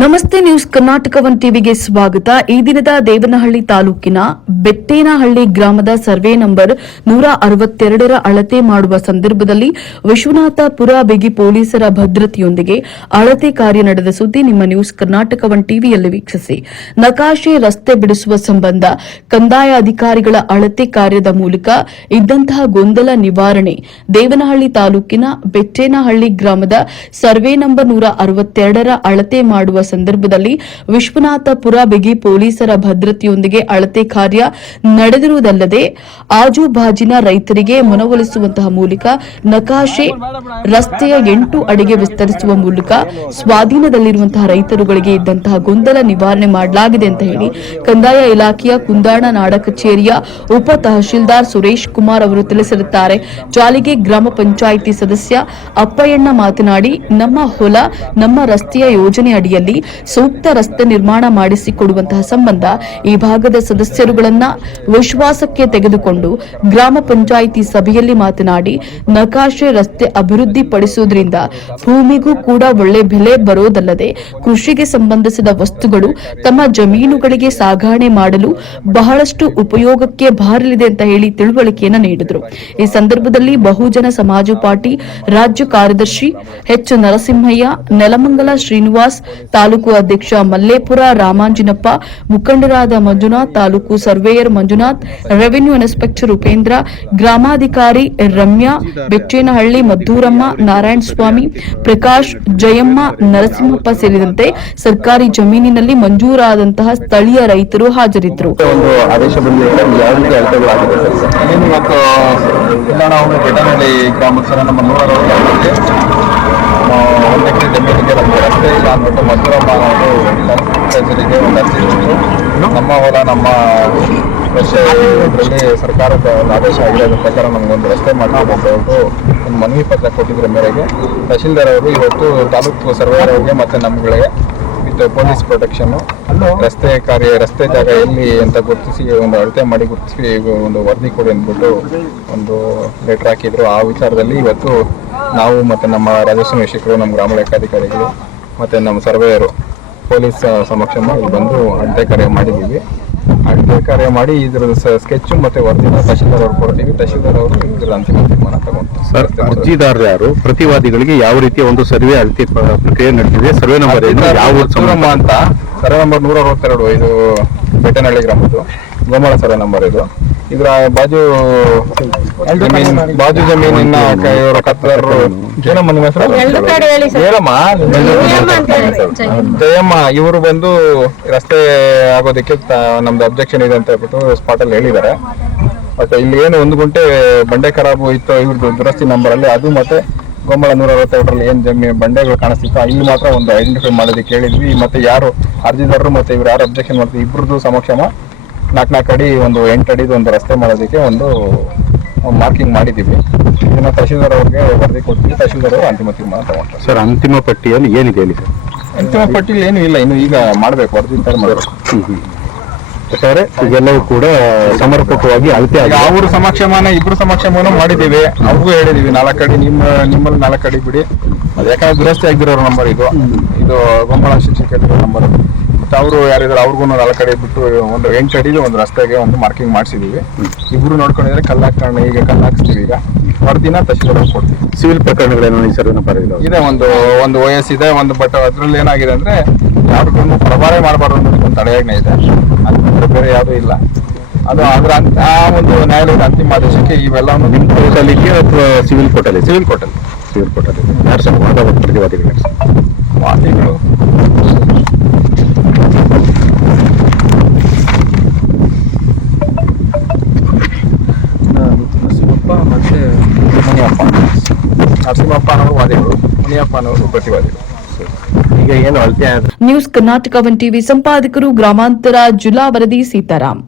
ನಮಸ್ತೆ news Karnataka one ಟಿವಿಗೆ ಸ್ವಾಗತ. ಈ ದಿನದ ದೇವನಹಳ್ಳಿ ತಾಲೂಕಿನ ಬೆಟ್ಟೇನಹಳ್ಳಿ ಗ್ರಾಮದ ಸರ್ವೆ ನಂಬರ್ ನೂರ ಅರವತ್ತೆರಡರ ಅಳತೆ ಮಾಡುವ ಸಂದರ್ಭದಲ್ಲಿ ವಿಶ್ವನಾಥಪುರ ಬಿಗಿ ಪೊಲೀಸರ ಭದ್ರತೆಯೊಂದಿಗೆ ಅಳತೆ ಕಾರ್ಯ ನಡೆದ ಸುದ್ದಿ ನಿಮ್ಮ ನ್ಯೂಸ್ ಕರ್ನಾಟಕ ಒನ್ ಟಿವಿಯಲ್ಲಿ ವೀಕ್ಷಿಸಿ. ನಕಾಶೆ, ರಸ್ತೆ ಬಿಡಿಸುವ ಸಂಬಂಧ ಕಂದಾಯ ಅಧಿಕಾರಿಗಳ ಅಳತೆ ಕಾರ್ಯದ ಮೂಲಕ ಇದ್ದಂತಹ ಗೊಂದಲ ನಿವಾರಣೆ ದೇವನಹಳ್ಳಿ ತಾಲೂಕಿನ ಬೆಟ್ಟೇನಹಳ್ಳಿ ಗ್ರಾಮದ ಸರ್ವೆ ನಂಬರ್ ನೂರ ಅರವತ್ತೆರಡರ ಅಳತೆ ಮಾಡುವ ಸಂದರ್ಭದಲ್ಲಿ ವಿಶ್ವನಾಥಪುರ ಬಿಗಿ ಪೊಲೀಸರ ಭದ್ರತೆಯೊಂದಿಗೆ ಅಳತೆ ಕಾರ್ಯ ನಡೆದಿರುವುದಲ್ಲದೆ ಆಜುಬಾಜಿನ ರೈತರಿಗೆ ಮನವೊಲಿಸುವಂತಹ ಮೂಲಕ ನಕಾಶೆ ರಸ್ತೆಯ ಎಂಟು ಅಡಿಗೆ ವಿಸ್ತರಿಸುವ ಮೂಲಕ ಸ್ವಾಧೀನದಲ್ಲಿರುವಂತಹ ರೈತರುಗಳಿಗೆ ಇದ್ದಂತಹ ಗೊಂದಲ ನಿವಾರಣೆ ಮಾಡಲಾಗಿದೆ ಅಂತ ಹೇಳಿ ಕಂದಾಯ ಇಲಾಖೆಯ ಕುಂದಾಣ ನಾಡ ಕಚೇರಿಯ ಉಪ ತಹಶೀಲ್ದಾರ್ ಸುರೇಶ್ ಕುಮಾರ್ ಅವರು ತಿಳಿಸಿರುತ್ತಾರೆ. ಜಾಲಿಗೆ ಗ್ರಾಮ ಪಂಚಾಯಿತಿ ಸದಸ್ಯ ಅಪ್ಪಯ್ಯಣ್ಣ ಮಾತನಾಡಿ, ನಮ್ಮ ಹೊಲ, ನಮ್ಮ ರಸ್ತೆಯ ಯೋಜನೆ ಅಡಿಯಲ್ಲಿ ಸೂಕ್ತ ರಸ್ತೆ ನಿರ್ಮಾಣ ಮಾಡಿಸಿಕೊಡುವಂತಹ ಸಂಬಂಧ ಈ ಭಾಗದ ಸದಸ್ಯರುಗಳನ್ನ ವಿಶ್ವಾಸಕ್ಕೆ ತೆಗೆದುಕೊಂಡು ಗ್ರಾಮ ಪಂಚಾಯಿತಿ ಸಭೆಯಲ್ಲಿ ಮಾತನಾಡಿ, ನಕಾಶೆ ರಸ್ತೆ ಅಭಿವೃದ್ಧಿ ಪಡಿಸುವುದರಿಂದ ಭೂಮಿಗೂ ಕೂಡ ಒಳ್ಳೆ ಬೆಲೆ ಬರೋದಲ್ಲದೆ ಕೃಷಿಗೆ ಸಂಬಂಧಿಸಿದ ವಸ್ತುಗಳು ತಮ್ಮ ಜಮೀನುಗಳಿಗೆ ಸಾಗಾಣೆ ಮಾಡಲು ಬಹಳಷ್ಟು ಉಪಯೋಗಕ್ಕೆ ಬಾರಲಿದೆ ಅಂತ ಹೇಳಿ ತಿಳುವಳಿಕೆಯನ್ನು ನೀಡಿದರು. ಈ ಸಂದರ್ಭದಲ್ಲಿ ಬಹುಜನ ಸಮಾಜ ಪಾರ್ಟಿ ರಾಜ್ಯ ಕಾರ್ಯದರ್ಶಿ ಎಚ್ ನರಸಿಂಹಯ್ಯ, ನೆಲಮಂಗಲ ಶ್ರೀನಿವಾಸ್ ತಾಲೂಕು ಅಧ್ಯಕ್ಷ ಮಲ್ಲೇಪುರ ರಾಮಾಂಜಿನಪ್ಪ ಮುಖಂಡರಾದ Manjunath taluk surveyor Manjunath revenue inspector Upendra ಗ್ರಾಮಾಧಿಕಾರಿ Ramya Bechchenahalli Madduramma Narayana Swamy Prakash Jayamma Narasimhappa ಸೇರಿದಂತೆ ಸರ್ಕಾರಿ ಜಮೀನಿನಲ್ಲಿ ಮಂಜೂರಾದಂತಹ ಸ್ಥಳೀಯ ರೈತರು ಹಾಜರಿದ್ದರು ಆದೇಶ ನಮ್ಮ ಹೊಲ ನಮ್ಮ ವರ್ಷ ಇದರಲ್ಲಿ ಸರ್ಕಾರದ ಒಂದು ಆದೇಶ ಆಗಿದೆ. ಅದ್ರ ಪ್ರಕಾರ ನಮಗೊಂದು ರಸ್ತೆ ಮಾಡಬೇಕು ಒಂದು ಮನವಿ ಪತ್ರ ಕೊಟ್ಟಿದ್ರ ಮೇರೆಗೆ. ತಹಶೀಲ್ದಾರ್ ಅವರು ಇವತ್ತು ತಾಲೂಕು ಸರ್ವೇಯರ್ ಅವರಿಗೆ ಮತ್ತೆ ನಮ್ಗಳಿಗೆ ವಿತ್ ಪೊಲೀಸ್ ಪ್ರೊಟೆಕ್ಷನ್ ರಸ್ತೆ ಕಾರ್ಯ ರಸ್ತೆ ಜಾಗ ಎಲ್ಲಿ ಅಂತ ಗುರುತಿಸಿ ಒಂದು ಅಳತೆ ಮಾಡಿ ಗುರುತಿಸಿ ಒಂದು ವರದಿ ಕೊಡಿ ಅಂದ್ಬಿಟ್ಟು ಒಂದು ಲೆಟರ್ ಹಾಕಿದ್ರು. ಆ ವಿಚಾರದಲ್ಲಿ ಇವತ್ತು ನಾವು ಮತ್ತು ನಮ್ಮ ರಾಜಸ್ವ ಶಿಕ್ಷಕರು ನಮ್ಮ ಗ್ರಾಮ ಲೆಕ್ಕಾಧಿಕಾರಿಗಳು ಮತ್ತು ನಮ್ಮ ಸರ್ವೇಯರು ಪೊಲೀಸ್ ಸಮಕ್ಷಮ ಇಲ್ಲಿ ಬಂದು ಅಳತೆ ಕಾರ್ಯ ಮಾಡಿದ್ದೀವಿ. ಅಳತೆ ಕಾರ್ಯ ಮಾಡಿ ಇದ್ರ ಸ್ಕೆಚ್ ಮತ್ತೆ ವರದಿನ ತಹಶೀಲ್ದಾರ್ ಅವ್ರು ಕೊಡ್ತೀವಿ. ತಹಶೀಲ್ದಾರ್ ಅವರು ಇದ್ರ ಅಂತಿಮ ತೀರ್ಮಾನ ತಗೊಂಡು. ಸರ್ ಅರ್ಜಿದಾರರು ಯಾರು? ಪ್ರತಿವಾದಿಗಳಿಗೆ ಯಾವ ರೀತಿಯ ಒಂದು ಸರ್ವೆ ಅಳತೆ ಪ್ರಕ್ರಿಯೆ ನಡೆದಿದೆ? ಸರ್ವೆ ನಂಬರ್ ಯಾವ ಸಂಗಮ ಅಂತ. ಸರ್ವೆ ನಂಬರ್ ನೂರ ಅರವತ್ತೆರಡು ಇದು ಬೆಟ್ಟನಹಳ್ಳಿ ಗ್ರಾಮದ್ದು. ಗೋಮಾಳ ಸರ್ವೆ ನಂಬರ್ ಇದು. ಇದ್ರ ಬಾಜು ಬಾಜು ಜಮೀನಿನ ಕ- ಇವರು ಕತ್ತರು ಏನಮ್ಮ ನಿಮ್ಮ ಹೆಸರು? ಹೇಳಮ್ಮ ಜಯಮ್ಮ ಇವರು ಬಂದು ರಸ್ತೆ ಆಗೋದಕ್ಕೆ ನಮ್ದು ಅಬ್ಜೆಕ್ಷನ್ ಇದೆ ಅಂತ ಹೇಳ್ಬಿಟ್ಟು ಸ್ಪಾಟ್ ಅಲ್ಲಿ ಹೇಳಿದ್ದಾರೆ. ಬಟ್ ಇಲ್ಲಿ ಏನು ಒಂದು ಗುಂಟೆ ಬಂಡೆ ಖರಾಬು ಇತ್ತು ಇವ್ರದ್ದು ದುರಸ್ತಿ ನಂಬರ್ ಅಲ್ಲಿ ಅದು ಮತ್ತೆ ಗೊಂಬಳ ನೂರ ಅರವತ್ತೆರಡರಲ್ಲಿ ಏನ್ ಜಮ್ಮಿ ಬಂಡೆಗಳು ಕಾಣಿಸ್ತಿತ್ತು ಇಲ್ಲಿ ಮಾತ್ರ ಒಂದು ಐಡೆಂಟಿಫೈ ಮಾಡೋದಕ್ಕೆ ಕೇಳಿದ್ವಿ. ಮತ್ತೆ ಯಾರು ಅರ್ಜಿದಾರರು ಮತ್ತೆ ಇವ್ರು ಯಾರು ಅಬ್ಜೆಕ್ಷನ್ ಮಾಡ್ತೀವಿ ಇಬ್ರದ್ದು ಸಮಕ್ಷಮ ನಾಲ್ಕು ನಾಲ್ಕು ಅಡಿ ಒಂದು ಎಂಟು ಅಡಿದು ಒಂದು ರಸ್ತೆ ಮಾಡೋದಕ್ಕೆ ಒಂದು ಮಾರ್ಕಿಂಗ್ ಮಾಡಿದ್ದೀವಿ. ಇದನ್ನ ತಹಶೀಲ್ದಾರ್ ಅವ್ರಿಗೆ ವರದಿ ಕೊಡ್ತೀವಿ ತಹಶೀಲ್ದಾರ್ ಅವರು ಅಂತಿಮ ತೀರ್ಮಾನ ತಗೊಂಡ್ರೆ ಸರ್ ಅಂತಿಮ ಪಟ್ಟಿಯಲ್ಲಿ ಏನಿದೆ ಹೇಳಿ ಸರ್? ಅಂತಿಮ ಪಟ್ಟಿಯಲ್ಲಿ ಏನೂ ಇಲ್ಲ ಇನ್ನು ಈಗ ಮಾಡಬೇಕು ವರದಿ ತರ ಮಾಡಬೇಕು. ಒಟ್ಟಾರೆ ಇದೆಲ್ಲವೂ ಕೂಡ ಸಮರ್ಪಕವಾಗಿ ಅಳತೆ ಆಗಿದೆ. ಅವ್ರ ಸಮಕ್ಷಮಾನ ಇಬ್ರು ಸಮಕ್ಷಮಾನ ಮಾಡಿದ್ದೀವಿ. ಅವ್ರಿಗೂ ಹೇಳಿದೀವಿ ನಾಲ್ಕು ಅಡಿ ನಿಮ್ಮ ನಿಮ್ಮಲ್ಲಿ ನಾಲ್ಕು ಅಡಿ ಬಿಡಿ. ಅದು ಯಾಕಂದ್ರೆ ದುರಸ್ತಿ ಆಗಿರೋ ನಂಬರ್ ಇದು. ಇದು ಗೊಂಬಳ ಶಿಕ್ಷಕ ನಂಬರ್. ಅವರು ಯಾರಿದ್ರು ಅವ್ರಿಗೂ ನಾಲ್ಕು ಕಡೆ ಬಿಟ್ಟು ಒಂದು ಎಂಟು ಅಡಿಲಿ ಒಂದು ರಸ್ತೆಗೆ ಒಂದು ಮಾರ್ಕಿಂಗ್ ಮಾಡಿಸಿದೀವಿ. ಇಬ್ರು ನೋಡ್ಕೊಂಡಿದ್ರೆ ಕಲ್ಲು ಹಾಕೋಣ ಈಗ ಕಲ್ಲು ಹಾಕ್ಸ್ತೀವಿ ಈಗ. ಮರುದಿನ ತಹಶೀಲ್ದಾರ್ ಕೊಡ್ತೀವಿ. ಸಿವಿಲ್ ಪ್ರಕರಣಗಳೇನು ಈ ಸರ್ವೆ ನಂಬರ್ ಇದೆ ಒಂದು ಒಂದು ವಯಸ್ಸು ಇದೆ ಒಂದು ಬಟ್ ಅದ್ರಲ್ಲಿ ಏನಾಗಿದೆ ಅಂದ್ರೆ ಯಾರಿಗೂ ಪ್ರಭಾರ ಮಾಡಬಾರ್ದು ಅನ್ನೋದಕ್ಕೆ ಒಂದು ತಡೆಯಾಜ್ಞೆ ಇದೆ. ಅದು ಬೇರೆ ಯಾವುದೂ ಇಲ್ಲ. ಅದು ಅದರ ಅಂತ ಆ ಒಂದು ನ್ಯಾಯಾಲಯದ ಅಂತಿಮ ಆದೇಶಕ್ಕೆ ಇವೆಲ್ಲವನ್ನು ನಿಮ್ಮ ಕೋರ್ಟಲ್ಲಿ ಅಥವಾ ಸಿವಿಲ್ ಕೋರ್ಟಲ್ಲಿ ಸಿವಿಲ್ ಕೋರ್ಟಲ್ಲಿ. ಸಿವಿಲ್ ಕೋರ್ಟಲ್ಲಿ. ಯಾರು ಸರ್ ವಾದ ಪ್ರತಿವಾದಿಗಳು ವಾದಿಗಳು ನರಸಿಂಹಪ್ಪ ಮತ್ತೆ ಮುನಿಯಪ್ಪ ನರಸಿಂಹಪ್ಪ ಅನ್ನೋರು ವಾದಿಗಳು ಮುನಿಯಪ್ಪನವರು ಪ್ರತಿವಾದಿಗಳು. ಈಗ ಏನು ಅಳತೆ ಆದ್ರೆ? ನ್ಯೂಸ್ ಕರ್ನಾಟಕ ಒನ್ ಟಿವಿ ಸಂಪಾದಕರು ಗ್ರಾಮಾಂತರ ಜಿಲ್ಲಾ ವರದಿ ಸೀತಾರಾಮ್.